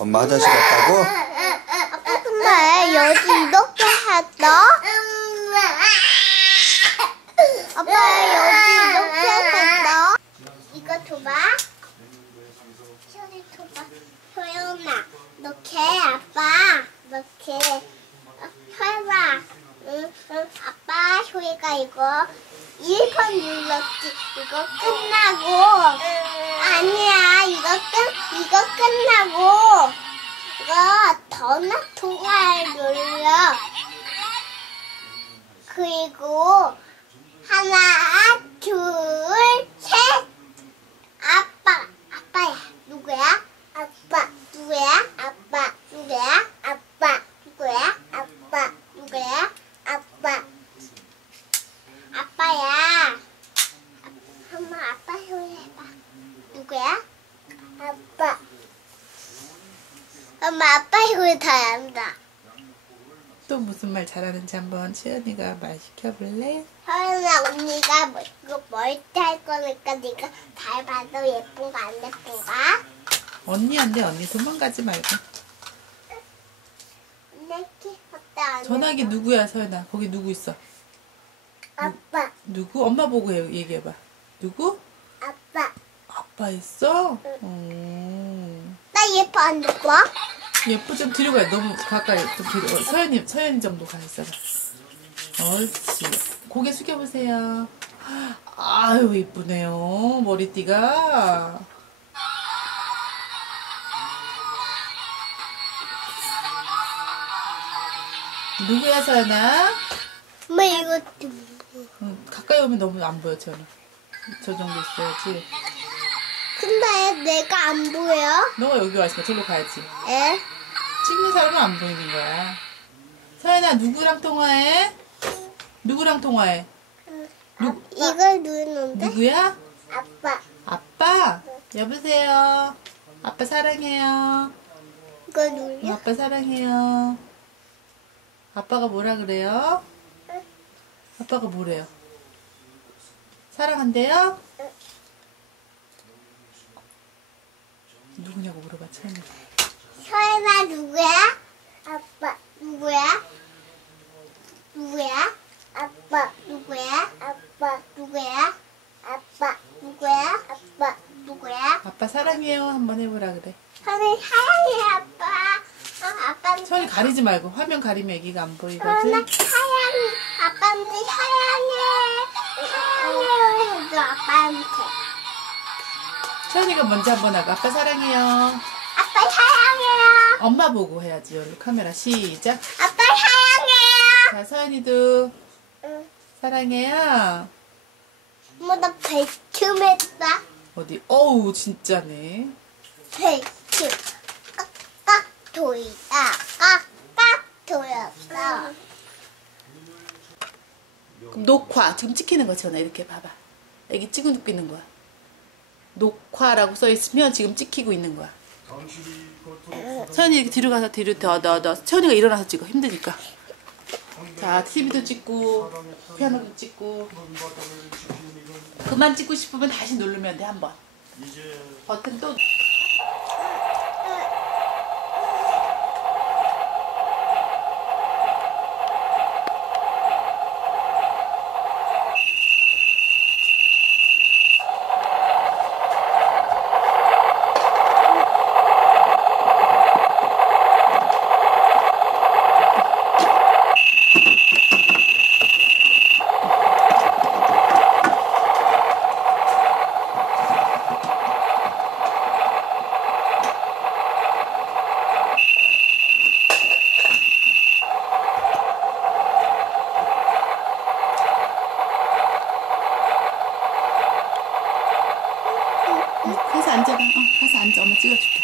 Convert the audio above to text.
엄마 화장실 갔다고? 아빠 근데 여기 이렇게 했어? 아빠 여기 이렇게 했어? 이거 줘봐. 소리 줘봐. 소연아, 이렇게 아빠 어, 해봐. 응, 응, 아빠 소리가 이거 1번 눌렀지. 이거 끝나고 아니야 이거 끝 이거 끝나고 이거 전화 통화를 눌러. 그리고 하나, 둘, 셋. 아빠, 아빠야. 누구야? 아빠. 누구야? 아빠. 누구야? 아빠. 누구야? 아빠. 누구야? 아빠. 아빠야. 엄마 아빠 소리 해봐. 누구야? 아빠. 엄마 아빠 소리 잘한다. 또 무슨 말 잘하는지 한번 채연이가 말 시켜볼래? 서연아 언니가 뭐, 이거 멀티 할 거니까 네가 잘 봐도 예쁜가 안 예쁜가? 언니한테 언니 도망가지 말고 이렇게 어때 안 전화기 예뻐? 누구야 서연아 거기 누구 있어? 아빠 누구? 엄마 보고 해- 얘기해봐 누구? 아빠 아빠 있어? 음. 나 예뻐 안 예뻐? 예쁘 좀 뒤로 가요. 너무 가까이 좀 뒤로. 어, 서연이 서연이 정도 가 있어라 옳지. 고개 숙여보세요. 아유 이쁘네요. 머리띠가. 누구야 서연아? 엄마 이거 좀 응, 가까이 오면 너무 안 보여 저는. 저 정도 있어야지 근데 내가 안 보여? 너가 여기 와 있으면 저로 가야지 에? 찍는 사람은 안 보이는 거야 서연아 누구랑 통화해? 누구랑 통화해? 누, 이걸 누르는데? 누구야? 아빠 아빠? 여보세요 아빠 사랑해요 이거 응, 눌려? 아빠 사랑해요 아빠가 뭐라 그래요? 아빠가 뭐래요? 사랑한대요? 누구냐고 물어봐 채연이 서연아 누구야? 아빠 누구야? 누구야? 아빠 누구야? 아빠 누구야? 아빠 누구야? 아빠 누구야? 아빠 사랑해요 한번 해보라 그래 저는 사랑해 아빠. 아, 아빠는 서연이 가리지 말고 화면 가리면 애기가 안 저는 보이거든 사랑해. 아빠한테 사랑해. 사랑해. 해줘 아빠한테. 서연이가 먼저 한번 하고 아빠 사랑해요 아빠 사랑해요. 엄마 보고 해야지 여기 카메라 시작 아빠 사랑해요. 자 서연이도 응. 사랑해요 엄마 나 배춤 했다. 어디 어우 진짜네 배춤. 깍깍 돌다. 깍깍 돌았어. 그럼 녹화 지금 찍히는 거 전화 이렇게 봐봐 애기 찍고 있는 거야 녹화라고 써 있으면 지금 찍히고 있는 거야. 서연이 이렇게 뒤로 가서 뒤로 더더더. 서연이가 일어나서 찍어. 힘드니까. 자 TV도 찍고 피아노도 찍고. 그만 찍고 싶으면 다시 누르면 돼 한번. 버튼 또 어, 어, 가서 앉아. 엄마 찍어줄게.